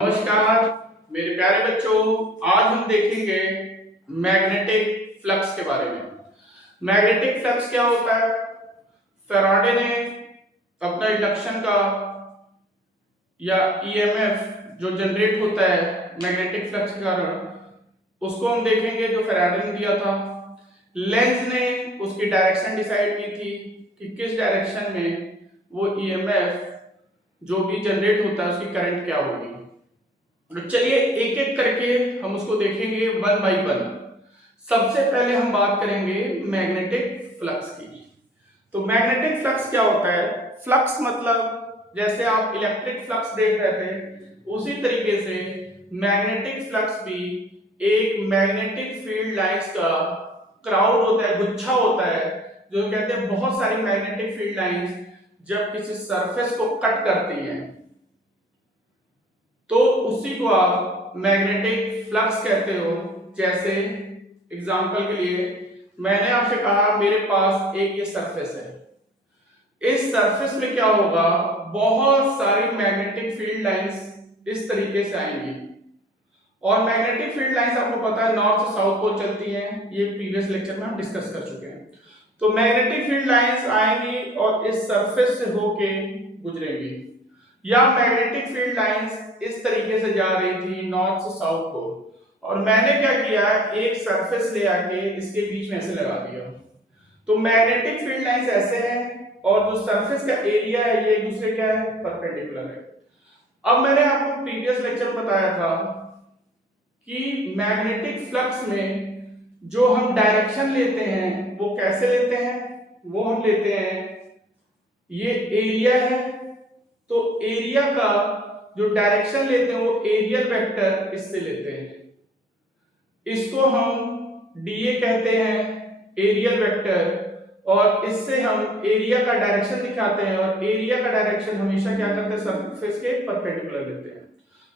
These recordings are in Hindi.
नमस्कार मेरे प्यारे बच्चों। आज हम देखेंगे मैग्नेटिक फ्लक्स के बारे में। मैग्नेटिक फ्लक्स क्या होता है? फैराडे ने अपना इंडक्शन का या ईएमएफ जो जनरेट होता है मैग्नेटिक फ्लक्स के कारण, उसको हम देखेंगे जो फैराडे ने दिया था। लेंज ने उसकी डायरेक्शन डिसाइड की थी कि किस डायरेक्शन में वो ईएमएफ जो भी जनरेट होता है उसकी करंट क्या होगी। तो चलिए एक एक करके हम उसको देखेंगे वन बाय वन। सबसे पहले हम बात करेंगे मैग्नेटिक फ्लक्स की। तो मैग्नेटिक फ्लक्स क्या होता है? फ्लक्स मतलब जैसे आप इलेक्ट्रिक फ्लक्स देख रहे थे, उसी तरीके से मैग्नेटिक फ्लक्स भी एक मैग्नेटिक फील्ड लाइंस का क्राउड होता है, गुच्छा होता है, जो कहते हैं बहुत सारी मैग्नेटिक फील्ड लाइंस जब किसी सरफेस को कट करती हैं तो उसी को आप मैग्नेटिक फ्लक्स कहते हो। जैसे एग्जांपल के लिए मैंने आपसे कहा मेरे पास एक ये सरफेस है, इस सरफेस में क्या होगा, बहुत सारी मैग्नेटिक फील्ड लाइंस इस तरीके से आएंगी। और मैग्नेटिक फील्ड लाइंस आपको पता है नॉर्थ से साउथ को चलती हैं, ये प्रीवियस लेक्चर में हम डिस्कस कर चुके हैं। तो मैग्नेटिक फील्ड लाइंस आएंगी और इस सरफेस से होके गुजरेंगी, या मैग्नेटिक फील्ड लाइंस इस तरीके से जा रही थी नॉर्थ से साउथ को, और मैंने क्या किया, एक सरफेस ले आके इसके बीच में ऐसे लगा दिया। तो मैग्नेटिक फील्ड लाइंस ऐसे हैं और जो सरफेस का एरिया है ये एक दूसरे क्या है, परपेंडिकुलर है। अब मैंने आपको प्रीवियस लेक्चर बताया था कि मैग्नेटिक फ्लक्स में जो हम डायरेक्शन लेते हैं वो कैसे लेते हैं, वो हम लेते हैं, ये एरिया है तो एरिया का जो डायरेक्शन लेते हैं वो एरियल वेक्टर इससे लेते हैं, इसको हम डीए कहते हैं, एरियल वेक्टर। और इससे हम एरिया का डायरेक्शन दिखाते हैं और एरिया का डायरेक्शन हमेशा क्या करते हैं, सरफेस के परपेंडिकुलर लेते हैं।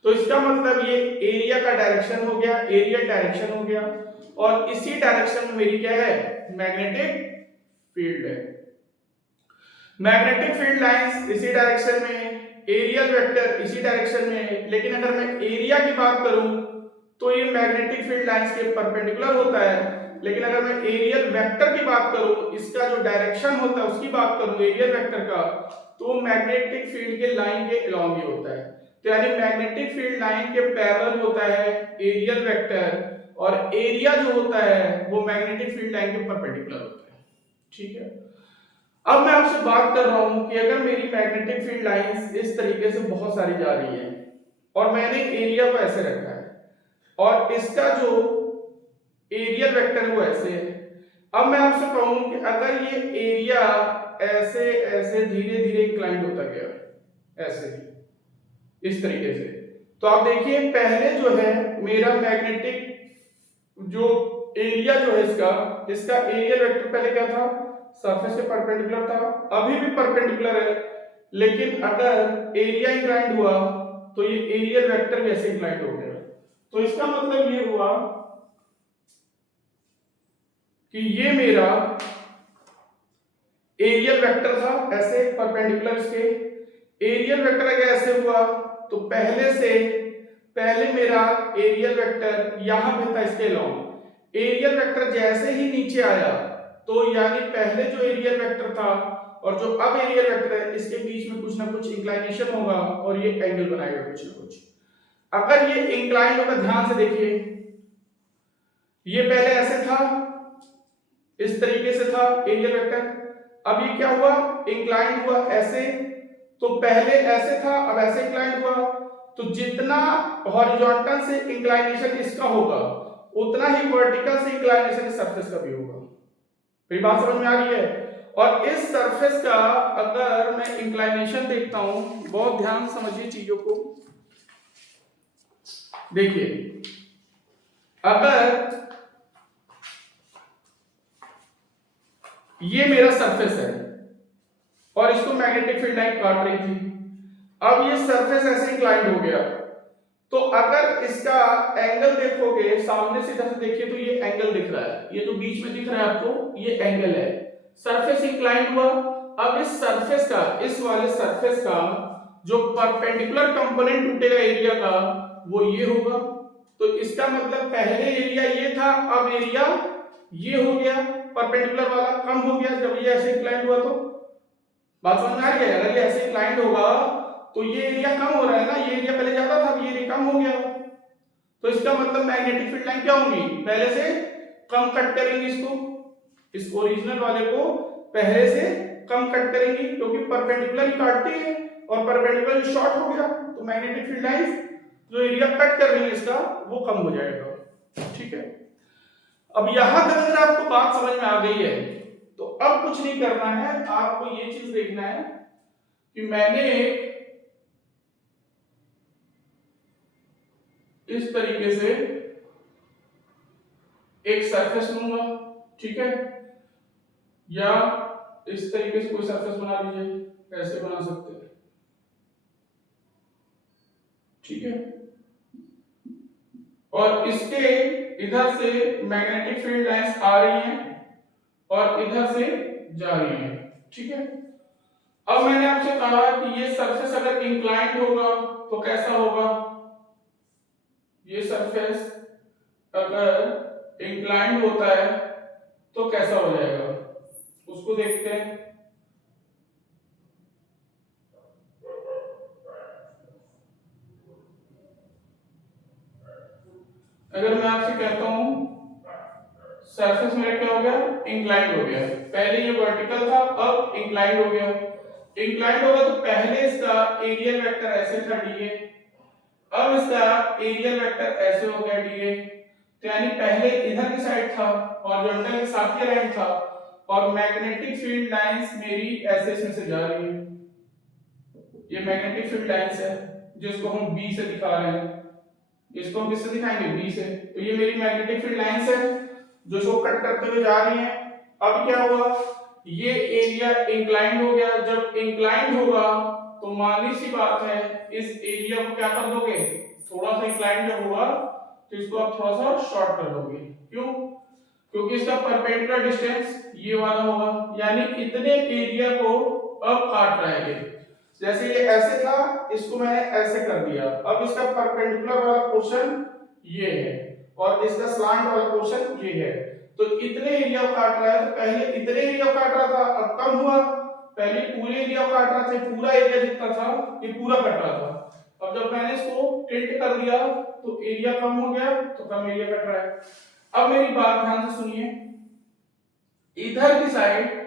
तो इसका मतलब ये एरिया का डायरेक्शन हो गया, एरियल डायरेक्शन हो गया, और इसी डायरेक्शन में मेरी क्या है, मैग्नेटिक फील्ड है। मैग्नेटिक फील्ड लाइंस इसी डायरेक्शन में, एरियल वेक्टर इसी डायरेक्शन में। लेकिन अगर मैं एरिया की बात करूं तो ये मैग्नेटिक फील्ड लाइंस के परपेंडिकुलर होता है, लेकिन अगर मैं एरियल वेक्टर की बात करूं, इसका जो डायरेक्शन होता है उसकी बात करूं एरियल वेक्टर का, तो मैग्नेटिक फील्ड के लाइन के अलोंग ही होता है। तो यानी मैग्नेटिक फील्ड लाइन के पैरेलल होता है एरियल वेक्टर, और एरिया जो होता है वो मैग्नेटिक फील्ड लाइन के परपेंडिकुलर होता है। ठीक है, अब मैं आपसे बात कर रहा हूं कि अगर मेरी मैग्नेटिक फील्ड लाइंस इस तरीके से बहुत सारी जा रही है और मैंने एरिया को ऐसे रखा है और इसका जो एरियल वेक्टर वो ऐसे है। अब मैं आपसे कहूं कि अगर ये एरिया ऐसे ऐसे धीरे धीरे इंक्लाइंड होता गया ऐसे इस तरीके से, तो आप देखिए पहले जो है मेरा मैग्नेटिक जो एरिया जो है इसका एरियल वेक्टर पहले क्या था, सरफेस के परपेंडिकुलर था, अभी भी परपेंडिकुलर है। लेकिन अगर एरिया इंक्लाइंड हुआ तो ये एरियल वेक्टर भी ऐसे इंक्लाइंड हो गया। तो इसका मतलब ये हुआ कि ये मेरा एरियल वेक्टर था ऐसे परपेंडिकुलर इसके। एरियल वेक्टर अगर ऐसे हुआ तो पहले मेरा एरियल वेक्टर यहां पे था इसके लॉन्ग। एरियल वेक्टर जैसे ही नीचे आया तो यानी पहले जो एरियल वेक्टर था और जो अब एरियल वेक्टर है इसके बीच में कुछ ना कुछ इंक्लाइनेशन होगा और ये एंगल बनाएगा कुछ ना कुछ। अगर ये इंक्लाइन होगा, ध्यान से देखिए, ये पहले ऐसे था इस तरीके से था एरियल वेक्टर, अब ये क्या हुआ, इंक्लाइंड हुआ ऐसे। तो पहले ऐसे था अब ऐसे इंक्लाइंड हुआ, तो जितना हॉरिजॉन्टल से इंक्लाइनेशन इसका होगा उतना ही वर्टिकल से इंक्लाइनेशन इस सरफेस का भी होगा। मेरी बात समझ में आ रही है? और इस सरफेस का अगर मैं इंक्लाइनेशन देखता हूं, बहुत ध्यान समझिए चीजों को, देखिए अगर ये मेरा सरफेस है और इसको मैग्नेटिक फील्ड लाइन काट रही थी, अब ये सरफेस ऐसे इंक्लाइंड हो गया, तो अगर इसका एंगल देखोगे सामने से इधर से देखिए तो ये एंगल दिख रहा है, ये जो बीच में दिख रहा है आपको ये एंगल है। सरफेस इंक्लाइंड हुआ, अब इस सरफेस का, इस वाले सरफेस का जो परपेंडिकुलर कंपोनेंट टूटेगा एरिया का वो ये होगा। तो इसका मतलब पहले एरिया ये था, अब एरिया ये हो गया, परपेंडिकुलर वाला कम हो गया जब ये ऐसे इंक्लाइंड हुआ। तो बात समझ में आ रही है? अगर ये ऐसे इंक्लाइंड होगा तो ये एरिया कम हो रहा है ना, ये एरिया पहले ज्यादा था, अब ये एरिया कम हो गया। तो इसका मतलब मैग्नेटिक फील्ड लाइन क्या होंगी, पहले से कम कट करेंगे इसको, इस ओरिजिनल वाले को पहले से कम कट करेंगे, क्योंकि परपेंडिकुलर ही काटती है और परपेंडिकुलर शॉर्ट हो गया, तो मैग्नेटिक फील्ड लाइन जो एरिया कट कर रही है इसका वो कम हो जाएगा। ठीक है, अब यहां तक अगर आपको बात समझ में आ गई है तो अब कुछ नहीं करना है, आपको ये चीज देखना है कि मैंने इस तरीके से एक सरफेस लूंगा, ठीक है, या इस तरीके से कोई सरफेस बना लीजिए, कैसे बना सकते हैं, ठीक है, और इसके इधर से मैग्नेटिक फील्ड लाइंस आ रही हैं और इधर से जा रही हैं, ठीक है। अब मैंने आपसे कहा कि ये सरफेस अगर इंक्लाइंड होगा तो कैसा होगा, ये सरफेस अगर इंक्लाइंड होता है तो कैसा हो जाएगा, उसको देखते हैं। अगर मैं आपसे कहता हूं सरफेस मेरा क्या हो गया, इंक्लाइंड हो गया, पहले ये वर्टिकल था अब इंक्लाइंड हो गया, इंक्लाइंड होगा तो पहले इसका एरियल वेक्टर ऐसे था डीए, अब इसका एरियल वेक्टर ऐसे हो गया डीए, तो यानी पहले इधर की साइड था हॉरिजॉन्टल के साथ ही लाइन था और मैग्नेटिक फील्ड लाइंस मेरी ऐसे इसमें से जा रही है, ये मैग्नेटिक फील्ड लाइंस है जिसको हम बी से दिखा रहे हैं, इसको हम किससे दिखाएंगे, बी से। तो ये मेरी मैग्नेटिक फील्ड लाइंस है जो इसको कट करते हुए जा रही हैं। अब क्या हुआ, ये एरिया इंक्लाइंड हो गया, जब इंक्लाइंड होगा तो मानी सी बात है इस एरिया को क्या कर दोगे, थोड़ा सा इंक्लाइंड जब होगा तो इसको आप थोड़ा सा शॉर्ट कर दोगे, क्यों, क्योंकि इसका परपेंडिकुलर डिस्टेंस ये वाला होगा, यानी इतने एरिया को अब काट रहा है ये, जैसे ये ऐसे था इसको मैंने ऐसे कर दिया, अब इसका परपेंडिकुलर वाला पोर्शन ये है और इसका स्लांट वाला पोर्शन ये है, तो इतने एरिया को काट रहा है, तो पहले इतने एरिया को काट रहा था अब कम हुआ, पहले पूरे एरिया को काट रहा था, पूरा एरिया जितना था ये पूरा कट रहा था, अब जब मैंने इसको टिल्ट कर दिया तो एरिया कम हो गया, तो कम एरिया कट रहा है। अब मेरी बात ध्यान से सुनिए, इधर की साइड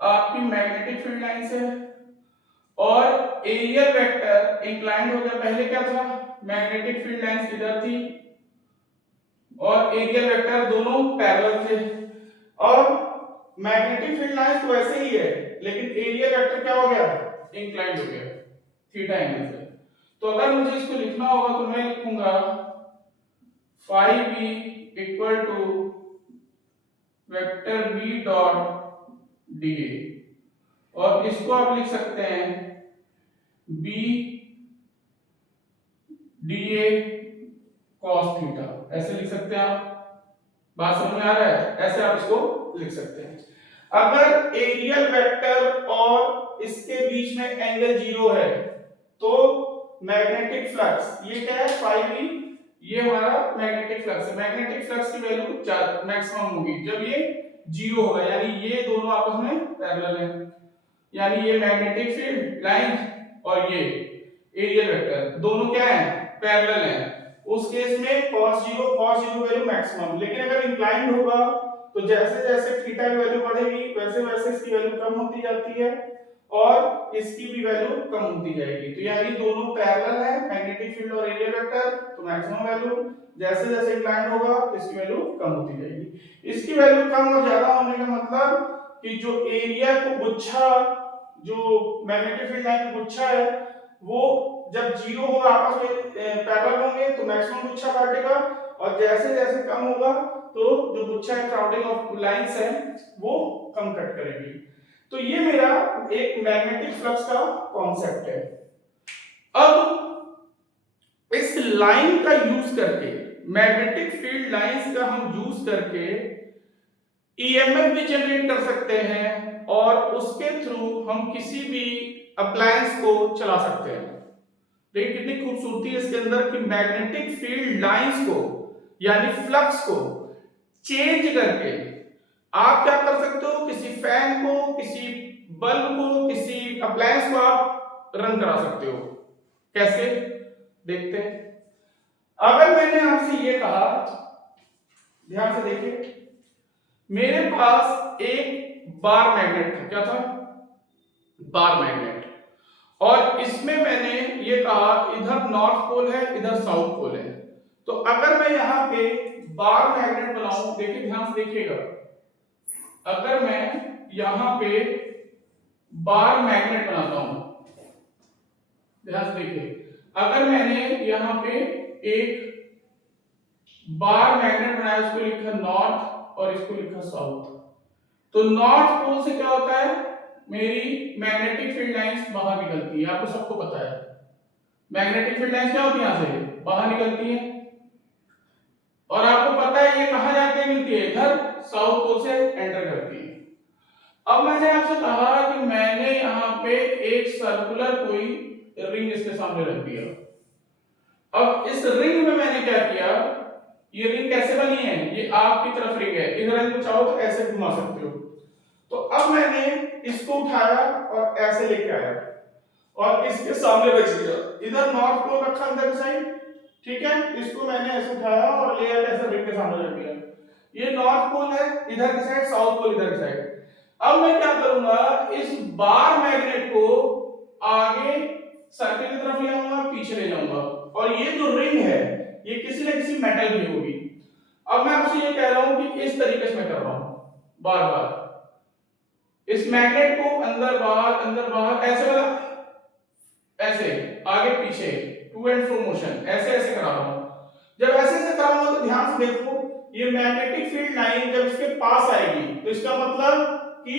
आपकी मैग्नेटिक फील्ड लाइंस है और एरियल वेक्टर इंक्लाइंड हो गया, पहले क्या था, मैग्नेटिक फील्ड लाइंस इधर थी और एरियल वेक्टर दोनों पैरेलल थे, और मैग्नेटिक फील्ड लाइंस तो वैसे ही है लेकिन एरियल वेक्टर क्या हो गया, इंक्लाइंड हो गया थीटा एंगल से। तो अगर मुझे इसको लिखना होगा तो मैं लिखूंगा phi b equal to vector b dot dA, और इसको आप लिख सकते हैं b dA cos थीटा, ऐसे लिख सकते हैं आप, बात समझ में आ रहा है, ऐसे आप इसको लिख सकते हैं। अगर एरियल वेक्टर और इसके बीच में एंगल 0 है तो मैग्नेटिक फ्लक्स ये क्या है, फाई बी, ये हमारा मैग्नेटिक फ्लक्स है, मैग्नेटिक फ्लक्स की वैल्यू मैक्सिमम होगी जब ये 0 होगा, यानी ये दोनों आपस में पैरेलल हैं, यानी ये मैग्नेटिक फील्ड लाइन और ये एरियल वेक्टर दोनों क्या है, पैरेलल हैं, उस केस में cos 0 वैल्यू मैक्सिमम, लेकिन अगर इंक्लाइंड होगा तो जैसे जैसे थीटा की वैल्यू बढ़ेगी वैसे वैसे इसकी वैल्यू कम होती जाती है और इसकी भी वैल्यू कम होती जाएगी, तो यानी दोनों पैरेलल है मैग्नेटिक फील्ड और एरियल वेक्टर, तो मैक्सिमम वैल्यू, जैसे जैसे इंक्लाइंड होगा तो इसकी वैल्यू कम होती जाएगी। इसकी वैल्यू कम और ज्यादा होने का मतलब कि जो एरिया को गुच्छा, जो मैग्नेटिक फील्ड लाइन गुच्छा है वो जब 0 होगा आपस में पैरेलल होंगे तो मैक्सिमम गुच्छा काटेगा, और जैसे जैसे कम होगा तो जो गुच्छा है क्राउडिंग ऑफ लाइंस है वो कम कट करेगी। तो ये मेरा एक मैग्नेटिक फ्लक्स का कॉन्सेप्ट है। अब इस लाइन का यूज करके, मैग्नेटिक फील्ड लाइंस का हम यूज करके ईएमएफ भी जनरेट कर सकते हैं और उसके थ्रू हम किसी भी अप्लायंस को चला सकते हैं। देखिए कितनी खूबसूरती है इसके अंदर कि मैग्नेटिक फील्ड लाइंस को यानी फ्लक्स को चेंज करके आप क्या कर सकते हो, किसी फैन को, किसी बल्ब को, किसी अप्लायंस को आप रन करा सकते हो। कैसे, देखते हैं। अगर मैंने आपसे ये कहा, ध्यान से देखिए, मेरे पास एक बार मैग्नेट था। क्या था? Bar magnet. और इसमें मैंने ये कहा इधर नॉर्थ पोल है, इधर साउथ पोल है। तो अगर मैं यहां पे बार मैग्नेट बनाऊं, देखिए ध्यान से देखिएगा, अगर मैं यहां पे बार मैग्नेट बनाता हूं, ध्यान से देखिए, अगर मैंने यहां पे एक बार मैग्नेट बनाया, इसको लिखा नॉर्थ और इसको लिखा साउथ, तो नॉर्थ पोल से क्या होता है, मेरी मैग्नेटिक फील्ड लाइंस बाहर निकलती है। आपको सबको पता है मैग्नेटिक फील्ड लाइंस क्या होती है, यहां से बाहर निकलती है। और आपको पता है ये कहां जाके मिलती है, इधर साउथ पोल से एंटर करती है। अब मैंने आपसे कहा कि मैंने यहां पे एक सर्कुलर कोई रिंग इसके सामने रख दिया। अब इस रिंग में मैंने क्या किया, ये रिंग कैसे बनी है, ये आपकी तरफ रिंग है, इस रिंग को चाहो तो ऐसे घुमा सकते हो। तो अब मैंने इसको उठाया और ऐसे लेके आया और इसके सामने रख दिया, इधर नॉर्थ पोल रखा अंदर की साइड, ठीक है। इसको मैंने ऐसे उठाया और ले ऐसे रिंग के सामने रख दिया। ये नॉर्थ पोल है इधर की साइड, साउथ पोल इधर की साइड। अब मैं क्या करूंगा, इस बार मैग्नेट को आगे सर्कल की तरफ ले आऊंगा, पीछे ले जाऊंगा, और ये जो रिंग है ये किसी न किसी मेटल की होगी। अब मैं आपसे ये कह रहा हूं कि इस तरीके से मैं कर रहा हूं, बार बार इस मैग्नेट को अंदर बाहर ऐसे वाला, ऐसे आगे पीछे टू एंड फ्रो मोशन, ऐसे ऐसे करा रहा हूं। जब ऐसे ऐसे कराऊंगा तो ध्यान से देखो, ये मैग्नेटिक फील्ड लाइन जब इसके पास आएगी तो इसका मतलब कि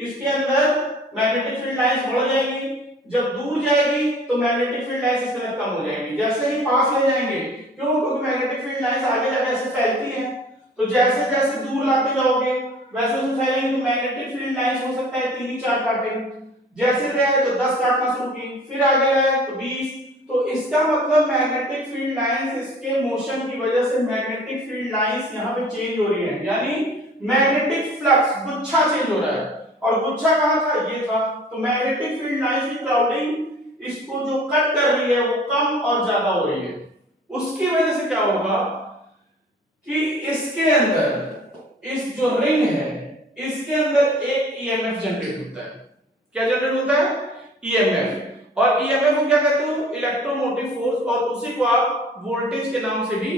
इसके अंदर मैग्नेटिक फील्ड लाइंस बढ़ जाएगी, जब दूर जाएगी तो मैग्नेटिक फील्ड लाइंस इस तरह कम हो जाएगी। जैसे ही पास ले जाएंगे, क्यों, क्योंकि मैग्नेटिक फील्ड लाइंस आगे जाके ऐसे फैलती हैं, तो जैसे जैसे दूर लाते जाओगे वैसे वैसे फैलेंगी। तो मैग्नेटिक फील्ड लाइंस हो सकता है 3 ही 4 काटे, जैसे गए तो 10 काटना शुरू की, फिर आगे गए तो 20। तो इसका मतलब मैग्नेटिक फील्ड लाइंस, इसके मोशन की वजह से मैग्नेटिक फील्ड लाइंस यहां पे चेंज हो रही है, यानी मैग्नेटिक फ्लक्स गुच्छा चेंज हो रहा है। और गुच्छा कहां था, ये था। तो मैग्नेटिक फील्ड लाइंस की क्राउडिंग इसको जो कट कर रही है वो कम और ज्यादा हो रही है। उसकी वजह से क्या होगा कि इसके अंदर, इस जो रिंग है इसके अंदर एक ईएमएफ जनरेट होता है। क्या जनरेट होता है, ईएमएफ। और ईएमएफ को क्या कहते हो, इलेक्ट्रोमोटिव फोर्स, और उसी को आप वोल्टेज के नाम से भी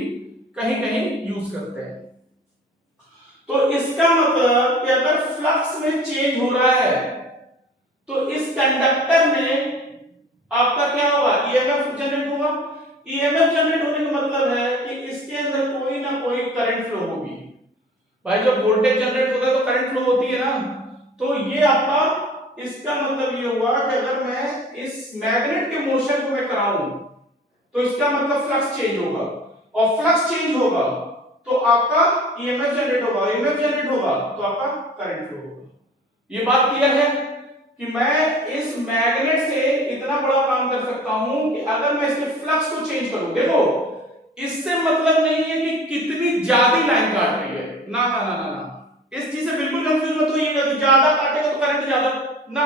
कहीं कहीं यूज करते हैं। तो इसका मतलब कि अगर फ्लक्स में चेंज हो रहा है तो इस कंडक्टर में आपका क्या होगा, ईएमएफ जनरेट होगा। ईएमएफ जनरेट होने का मतलब है कि इसके अंदर कोई ना कोई करंट फ्लो होगी। भाई जब वोल्टेज जनरेट होता है तो करंट फ्लो होती है ना, तो ये आपका, इसका मतलब ये हुआ कि अगर मैं इस मैग्नेट के मोशन को मैं कराऊं तो इसका मतलब फ्लक्स चेंज होगा, और फ्लक्स चेंज होगा तो आपका ईएमएफ जनरेट होगा, ईएमएफ जनरेट होगा तो आपका करंट फ्लो होगा। ये बात क्लियर है कि मैं इस मैग्नेट से इतना बड़ा काम कर सकता हूं कि अगर मैं इसके फ्लक्स को चेंज करूं, देखो इससे मतलब नहीं है कि कितनी ज्यादा लाइन काट रही है, ना ना ना ना ना, इस चीज से बिल्कुल कंफ्यूज मत होइएगा कि ज्यादा काटेगा तो करंट ज्यादा, ना,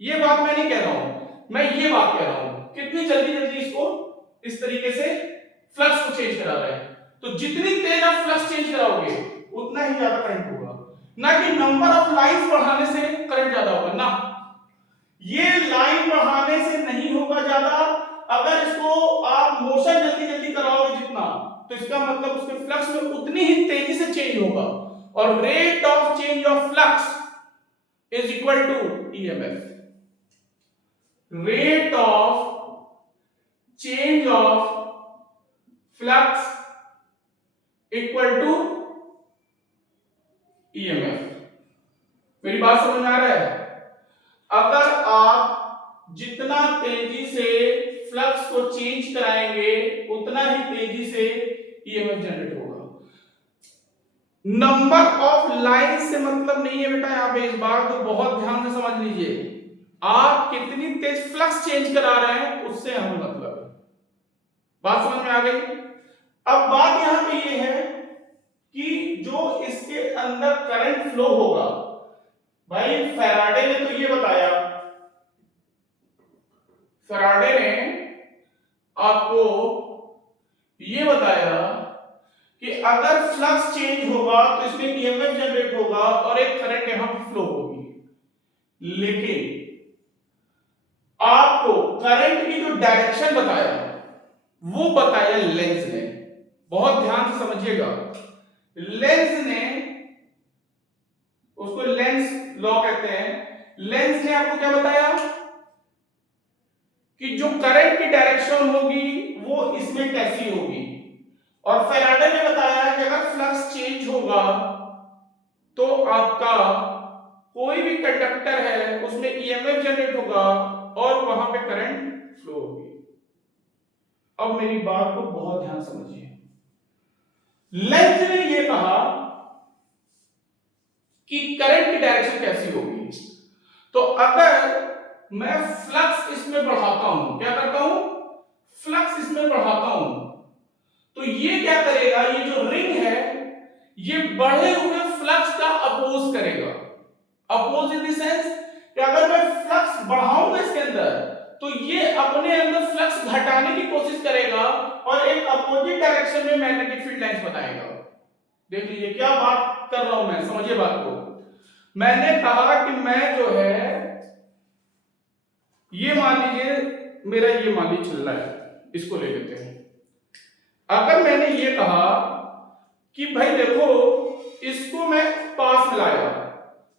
ये बात मैं नहीं कह रहा हूं। मैं ये बात कह रहा हूं कितनी जल्दी जल्दी इसको इस तरीके से फ्लक्स को चेंज करा रहे हैं, तो जितनी तेज आप फ्लक्स चेंज कराओगे उतना ही ज्यादा करंट होगा, ना कि नंबर ऑफ लाइंस बढ़ाने से करंट ज्यादा होगा, ना, ये लाइन बढ़ाने से नहीं होगा ज्यादा। अगर इसको आप मोशन जल्दी जल्दी कराओगे जितना, तो इसका मतलब उसके फ्लक्स में उतनी ही तेजी से चेंज होगा, और rate of change of flux is equal to EMF. Rate of change of flux equal to EMF. मेरी बात समझ में आ रहा है? अगर आप जितना तेजी से फ्लक्स को चेंज कराएंगे उतना ही तेजी से ईएमएफ जनरेट होगा। नंबर ऑफ लाइन से मतलब नहीं है बेटा, यहां पे इस बात को बहुत ध्यान से समझ लीजिए। आप कितनी तेज फ्लक्स चेंज करा रहे हैं उससे हमें मतलब है। बात समझ में आ गई। अब बात यहां पे ये है कि जो इसके अंदर करंट फ्लो होगा, भाई फैराडे ने तो ये बताया, फैराडे ने आपको ये बताया कि अगर फ्लक्स चेंज होगा तो इसमें ईएमएफ जनरेट होगा और एक करंट यहां पे फ्लो होगी। लेकिन आपको करंट की जो डायरेक्शन बताया वो बताया लेंस ने। बहुत ध्यान से समझिएगा, लेंस ने, उसको लेंस लॉ कहते हैं, लेंस ने आपको क्या बताया कि जो करंट की डायरेक्शन होगी वो इसमें कैसी होगी। और फैराडे ने बताया कि अगर फ्लक्स चेंज होगा तो आपका कोई भी कंडक्टर है उसमें ईएमएफ जनरेट होगा और वहां पे करंट फ्लो होगी। अब मेरी बात को बहुत ध्यान समझिए, लेंज ने यह कहा कि करंट की डायरेक्शन कैसी होगी। तो अगर मैं फ्लक्स इसमें बढ़ाता हूं, क्या करता हूं, फ्लक्स इसमें बढ़ाता हूं, तो ये क्या करेगा, ये जो रिंग है ये बढ़े हुए फ्लक्स का अपोज करेगा। अपोज इन द सेंस कि अगर मैं फ्लक्स बढ़ाऊंगा इसके अंदर तो ये अपने अंदर फ्लक्स घटाने की कोशिश करेगा और एक अपोजिट डायरेक्शन में मैग्नेटिक फील्ड लाइंस बनाएगा। देख लीजिए क्या बात कर रहा हूं मैं, समझिए बात को। मैंने कहा कि मैं जो है ये मान लीजिए मेरा ये मान लीजिए चल रहा है, इसको ले लेते हैं। अगर मैंने ये कहा कि भाई देखो इसको मैं पास मिलाया,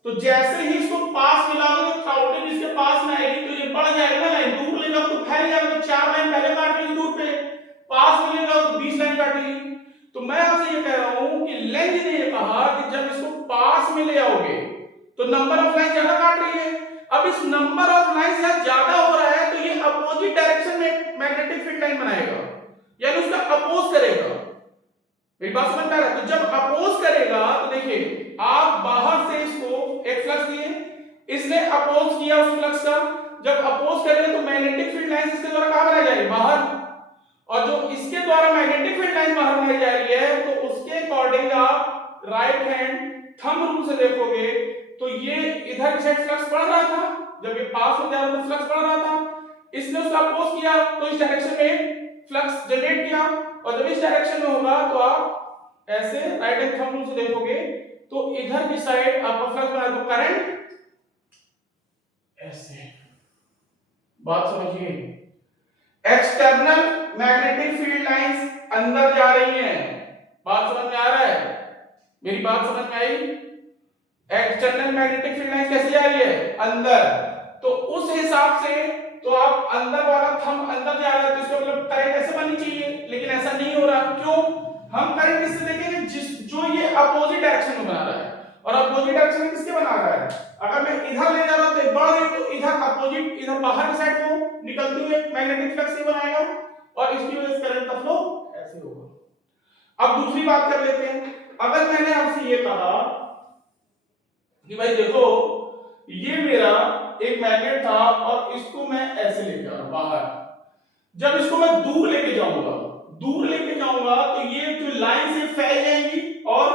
तो जैसे ही इसको पास मिलाओगे क्राउडिंग इसके पास में आएगी तो ये बढ़ जाएगा ना, लाइन दूर लेगा तो फैल जाएगा, तो 4 लाइन पहले काट ली दूर पे, पास मिलेगा तो 20 लाइन काटेगी। तो मैं आपसे ये कह रहा हूं कि लेंज ने ये कहा कि जब इसको पास में ले आओगे तो नंबर ऑफ लाइन ज्यादा काट रही है। अब इस नंबर ऑफ लाइन ज्यादा हो रहा है तो ये अपोजिट डायरेक्शन में मैग्नेटिक फील्ड लाइन बनाएगा, यानी उसका अपोज करेगा। एक बात समझ में आ रहा है। तो जब अपोज करेगा तो देखिए आप बाहर से इसको एक फ्लक्स दिए, इसने अपोज किया उस फ्लक्स का, जब अपोज करेगा तो मैग्नेटिक फील्ड लाइन इसके द्वारा कहां बनाई जाएगी, बाहर, और जो इसके द्वारा मैग्नेटिक फील्ड लाइन बाहर बनाई जा रही है तो उसके अकॉर्डिंग आप राइट हैंड थंब रूल से देखोगे तो ये इधर की साइड फ्लक्स बढ़ रहा था, जब ये पास हो जा रहा था फ्लक्स बढ़ रहा था, इसने उसका अपोज किया तो इस डायरेक्शन में फ्लक्स जनरेट किया, और जब इस डायरेक्शन में होगा तो आप ऐसे राइट हैंड थंब रूल से देखोगे तो इधर की साइड आपका फ्लक्स बना, तो करंट ऐसे। बात समझिए, एक्सटर्नल मैग्नेटिक फील्ड लाइंस अंदर जा रही हैं। बात समझ में आ रहा है, मेरी बात समझ में आई। एक्सटर्नल मैग्नेटिक फील्ड लाइंस कैसे जा रही है, अंदर। तो उस हिसाब से तो आप अंदर वाला थंब अंदर जा रहा है तो इसका मतलब करंट ऐसे बननी चाहिए, लेकिन ऐसा नहीं हो रहा। क्यों, हम करंट किससे देखेंगे, जिस जो ये अपोजिट डायरेक्शन में बना रहा है, और अपोजिट डायरेक्शन में किसके बना रहा है, अगर मैं इधर ले जा रहा हूं तो बढ़ रही तो इधर अपोजिट, इधर बाहर की साइड को निकलती हुई मैग्नेटिक फ्लक्स ही बनाएगा और इसकी वजह से करंट का फ्लो ऐसे होगा। अब दूसरी बात कर लेते हैं। अगर मैंने आपसे ये कहा कि भाई देखो ये मेरा एक मैग्नेट था और इसको मैं ऐसे ले जा रहा हूं बाहर, जब इसको मैं दूर लेके जाऊंगा तो ये जो लाइन से फैल जाएंगी और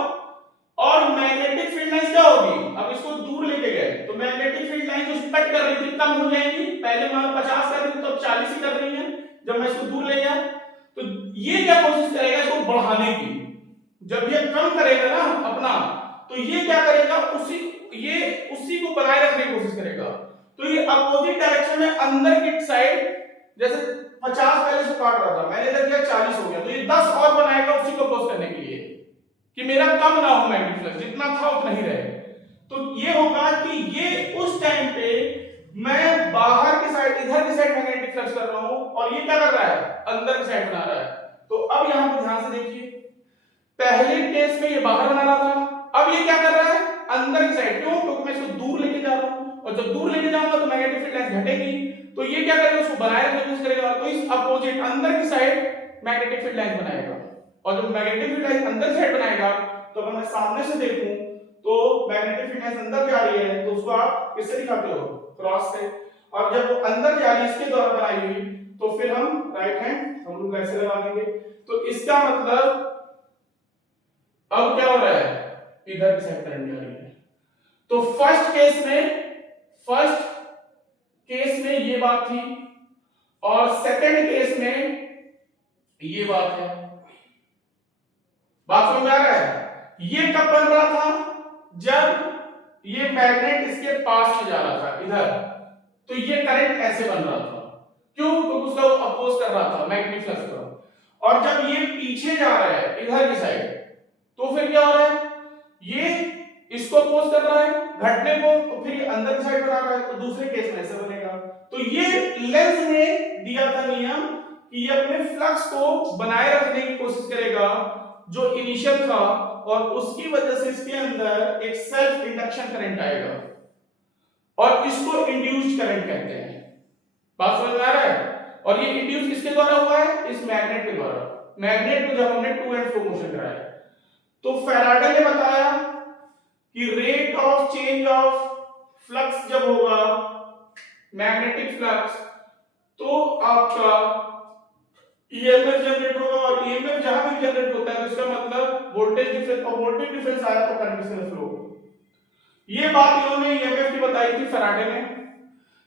मैग्नेटिक फील्ड लाइन क्या होगी, अब इसको दूर लेके गए तो मैग्नेटिक फील्ड लाइन जो स्पेक्ट कर रही थी कम हो जाएंगी, पहले मान 50 कर रही थी तो अब 40 ही कर रही है। जब मैं इसको दूर ले गया तो ये क्या कोशिश करेगा, इसको बढ़ाने की। जब ये कम करेगा ना अपना तो ये क्या करेगा, उसी को बनाए रखने की कोशिश करेगा। तो ये अपोजिट डायरेक्शन में अंदर की साइड, जैसे 50 पहले से काट रहा था, मैंने इधर किया 40 हो गया, तो ये 10 और बनाएगा उसी को अपोज करने के लिए कि मेरा कम ना हो मैग्नेटिक फ्लक्स, जितना था उतना ही रहे। तो ये होगा कि ये उस टाइम पे मैं बाहर की साइड, इधर की साइड मैग्नेटिक फ्लक्स कर रहा हूं और ये क्या कर रहा है, अंदर की साइड बना रहा है। तो अब यहां पर ध्यान से देखिए, पहले केस में ये बाहर बना रहा था, अब ये क्या कर रहा है, अंदर की साइड। क्यों, क्योंकि मैं इसको दूर लेके जा रहा हूं और जब दूर लेके जाऊंगा तो मैग्नेटिक फील्ड लाइंस घटेगी, तो ये क्या करेगा, उसको बनाए रखने की कोशिश करेगा, तो इस अपोजिट अंदर की साइड मैग्नेटिक फील्ड लाइंस बनाएगा। और जब मैग्नेटिक फील्ड लाइंस अंदर साइड बनाएगा तो अगर मैं सामने से देखूं तो मैग्नेटिक फील्ड लाइंस अंदर जा रही है तो उसको आप किससे दिखाते हो, क्रॉस से। और जब वो अंदर जा रही इसके द्वारा बनाई हुई, तो फिर हम राइट हैंड हम लोग ऐसे लगा देंगे। तो इसका मतलब अब क्या हो रहा है, इधर की साइड करंट जा रही है। तो फर्स्ट केस में ये बात थी और सेकंड केस में ये बात है। बात समझ आ रहा है? ये कब बन रहा था, जब ये मैग्नेट इसके पास में जा रहा था इधर, तो ये करंट ऐसे बन रहा था। क्यों? क्योंकि उसका अपोज कर रहा था मैग्नेटिक फ्लक्स को। और जब ये पीछे जा रहा है इधर की साइड, तो फिर क्या हो रहा है, ये इसको अपोज कर रहा है घटने को, तो फिर ये अंदर की साइड बना रहा है, तो दूसरे केस में ऐसे बनेगा। तो ये लेंज ने दिया था नियम कि ये अपने फ्लक्स को बनाए रखने की कोशिश करेगा जो इनिशियल था, और उसकी वजह से इसके अंदर एक सेल्फ इंडक्शन करंट आएगा और इसको इंड्यूस्ड करंट कहते हैं। बात समझ में आ रहा है? और ये इंड्यूस किसके द्वारा हुआ है, इस मैग्नेट के द्वारा। मैग्नेट को जब हमने टू एंड फ्रो मोशन कराया, तो फैराडे ने बताया कि rate of change of flux जब होगा मैग्नेटिक फ्लक्स, तो आपका ईएमएफ जनरेट होगा, और ईएमएफ जहां भी जनरेट होता है तो इसका मतलब वोल्टेज डिफरेंस, और वोल्टेज डिफरेंस आया तो करंट से फ्लो। ये बात इन्होंने ईएमएफ की बताई थी फैराडे ने।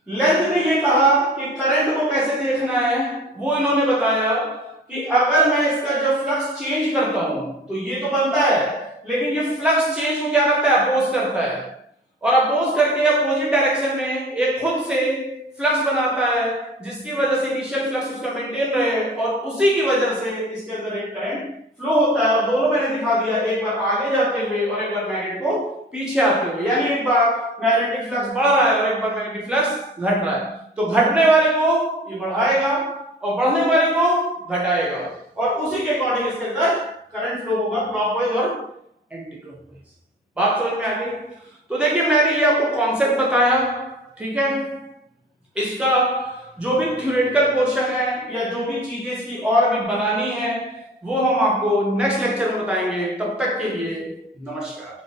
लेंज ने ये कहा कि करंट को कैसे देखना है, वो इन्होंने बताया कि अगर मैं इसका जब फ्लक्स चेंज करता हूं तो ये तो बनता है, लेकिन ये फ्लक्स चेंज को क्या करता है, अपोज करता है, और अपोज करके अपोजिट डायरेक्शन में एक खुद से फ्लक्स बनाता है, जिसकी वजह से इनिशियल फ्लक्स उसका मेंटेन रहे, और उसी की वजह से इसके अंदर एक करंट फ्लो होता है। और दोनों मैंने दिखा दिया, एक बार आगे जाते हुए और एक बार मैग्नेट को पीछे आते हुए, यानी एक बार मैग्नेटिक फ्लक्स बढ़ रहा है और एक बार मैग्नेटिक फ्लक्स घट रहा है। तो घटने वाले को ये बढ़ाएगा और बढ़ने वाले को घटाएगा, और उसी के अकॉर्डिंग इसके अंदर करंट फ्लो होगा, क्लॉकवाइज और एंटी क्लॉकवाइज। बात समझ में आ गई? तो देखिए मैंने ये आपको कॉन्सेप्ट बताया, ठीक है। इसका जो भी थ्योरेटिकल पोर्शन है या जो भी चीजें इसकी और भी बनानी है, वो हम आपको नेक्स्ट लेक्चर में बताएंगे। तब तक के लिए नमस्कार।